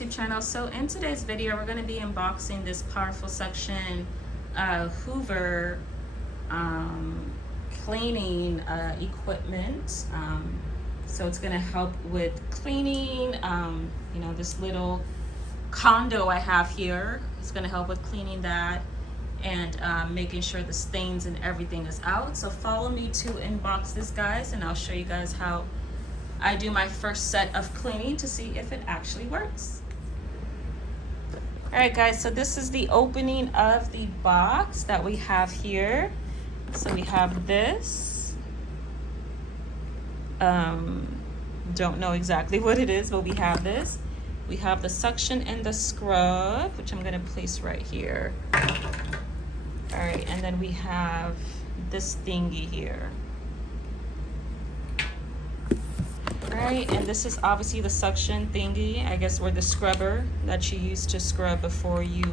YouTube channel. So in today's video, we're going to be unboxing this powerful suction Hoover cleaning equipment. So it's going to help with cleaning, you know, this little condo I have here. It's going to help with cleaning that and making sure the stains and everything is out. So follow me to unbox this, guys, and I'll show you guys how I do my first set of cleaning to see if it actually works. All right, guys, so this is the opening of the box that we have here. So we have this. Don't know exactly what it is, but we have this. We have the suction and the scrub, which I'm gonna place right here. All right, and then we have this thingy here. All right, and this is obviously the suction thingy, I guess, or the scrubber that you use to scrub before you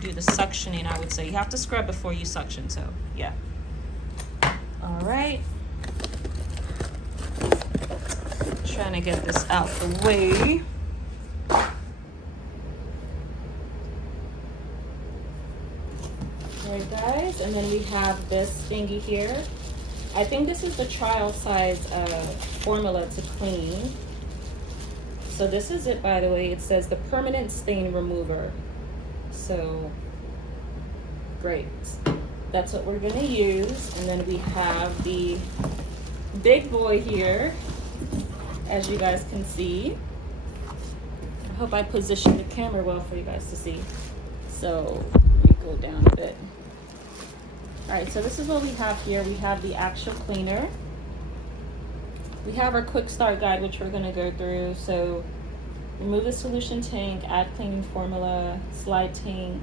do the suctioning, I would say. You have to scrub before you suction, so yeah. All right. Trying to get this out the way. Alright, guys, and then we have this thingy here. I think this is the trial size formula to clean. So this is it, by the way. It says the permanent stain remover. So great. That's what we're gonna use. And then we have the big boy here, as you guys can see. I hope I positioned the camera well for you guys to see. So let me go down a bit. All right, so this is what we have here. We have the actual cleaner. We have our quick start guide, which we're gonna go through. So remove the solution tank, add cleaning formula, slide tank,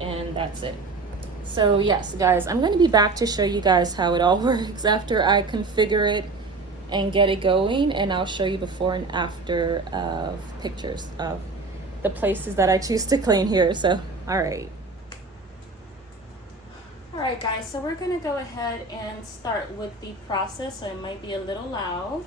and that's it. So yes, guys, I'm gonna be back to show you guys how it all works after I configure it and get it going, and I'll show you before and after of pictures of the places that I choose to clean here. So all right. All right, guys, so we're gonna go ahead and start with the process. So it might be a little loud.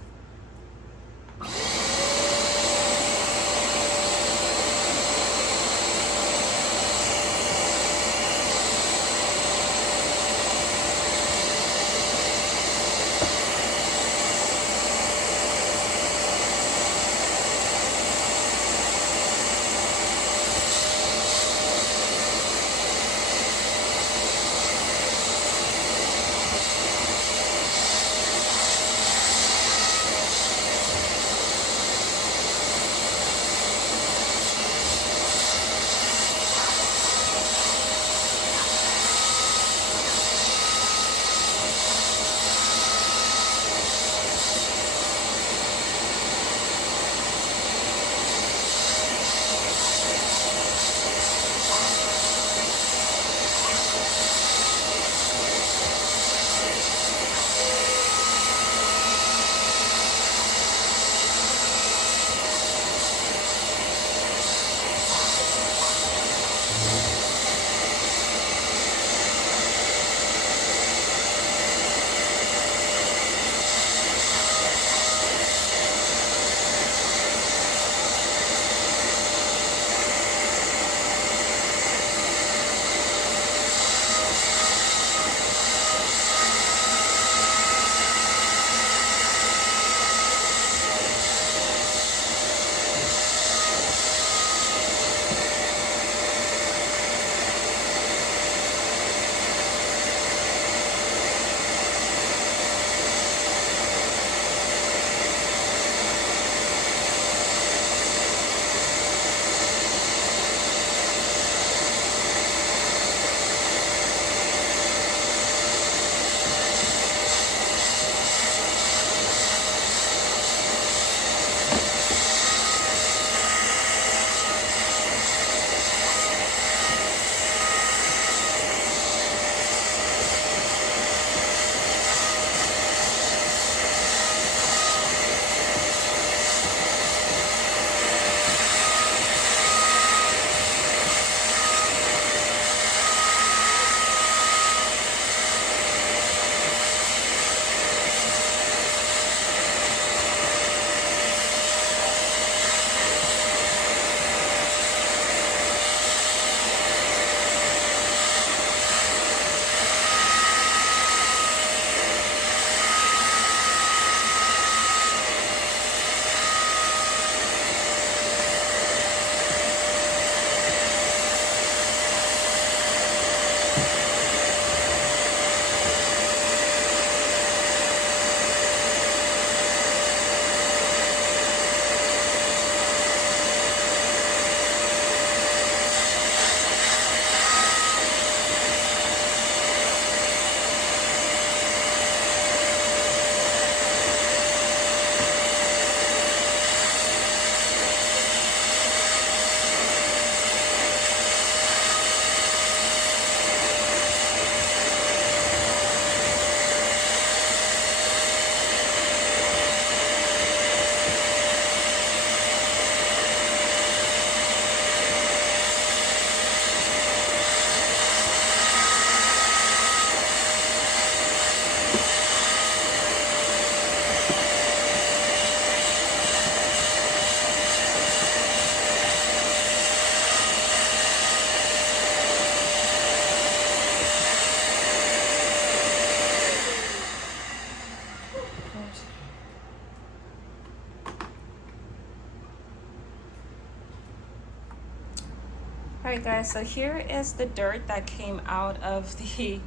Alright guys, so here is the dirt that came out of the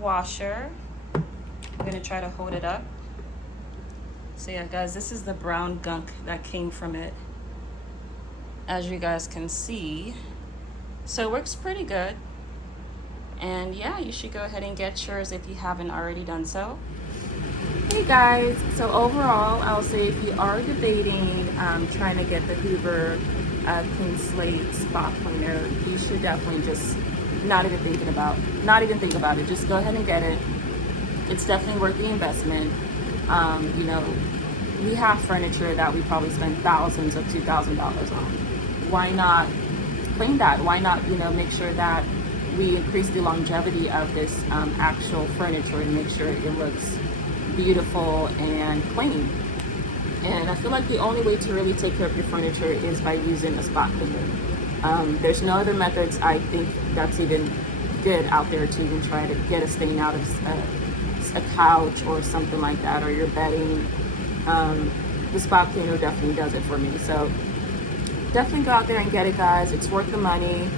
washer. I'm gonna try to hold it up. So yeah guys, this is the brown gunk that came from it, as you guys can see. So it works pretty good. And yeah, you should go ahead and get yours if you haven't already done so. Hey guys, so overall I'll say if you are debating trying to get the Hoover Clean Slate spot cleaner, you should definitely just not even think about it. Just go ahead and get it. It's definitely worth the investment. You know, we have furniture that we probably spend thousands of $2,000 on. Why not clean that? Why not, you know, make sure that we increase the longevity of this actual furniture and make sure it looks beautiful and clean. And I feel like the only way to really take care of your furniture is by using a spot cleaner. There's no other methods I think that's even good out there to even try to get a stain out of a couch or something like that, or your bedding. The spot cleaner definitely does it for me. So definitely go out there and get it, guys. It's worth the money.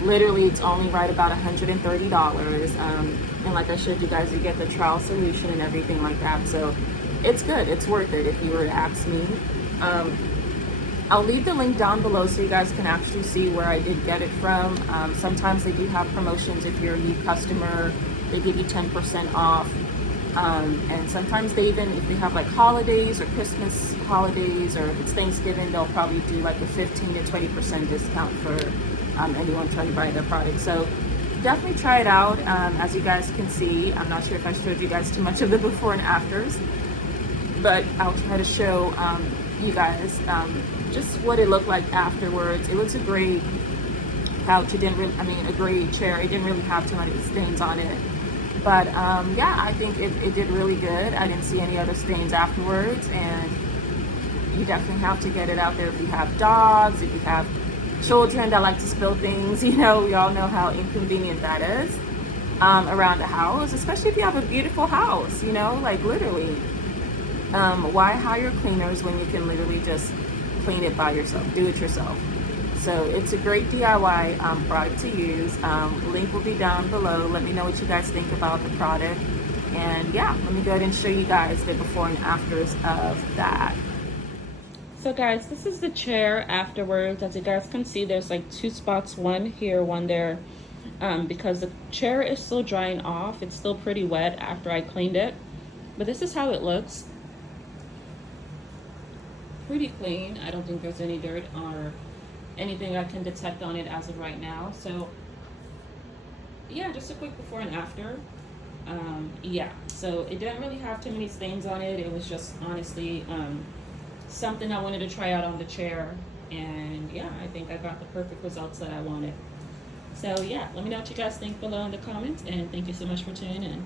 Literally, it's only right about $130. And like I showed you guys, you get the trial solution and everything like that. So it's good. It's worth it if you were to ask me. I'll leave the link down below so you guys can actually see where I did get it from. Sometimes they do have promotions. If you're a new customer, they give you 10% off. And sometimes they even, if they have like holidays or Christmas holidays, or if it's Thanksgiving, they'll probably do like a 15 to 20% discount for anyone trying to buy their product. So definitely try it out. As you guys can see, I'm not sure if I showed you guys too much of the before and afters, but I'll try to show you guys just what it looked like afterwards. It was a great couch. It didn't really, a great chair. It didn't really have too many stains on it. But yeah, I think it did really good. I didn't see any other stains afterwards, and you definitely have to get it out there if you have dogs, if you have children that like to spill things. You know, we all know how inconvenient that is around the house, especially if you have a beautiful house, you know, like literally. Why hire cleaners when you can literally just clean it by yourself, do it yourself? So it's a great DIY product to use. Link will be down below. Let me know what you guys think about the product. And yeah, let me go ahead and show you guys the before and afters of that. So guys, this is the chair afterwards. As you guys can see, there's like two spots, one here, one there, because the chair is still drying off. It's still pretty wet after I cleaned it, but this is how it looks. Pretty clean. I don't think there's any dirt or anything I can detect on it as of right now. So yeah, just a quick before and after. Yeah, so it didn't really have too many stains on it. It was just honestly something I wanted to try out on the chair, and yeah, I think I got the perfect results that I wanted. So yeah, let me know what you guys think below in the comments, and thank you so much for tuning in.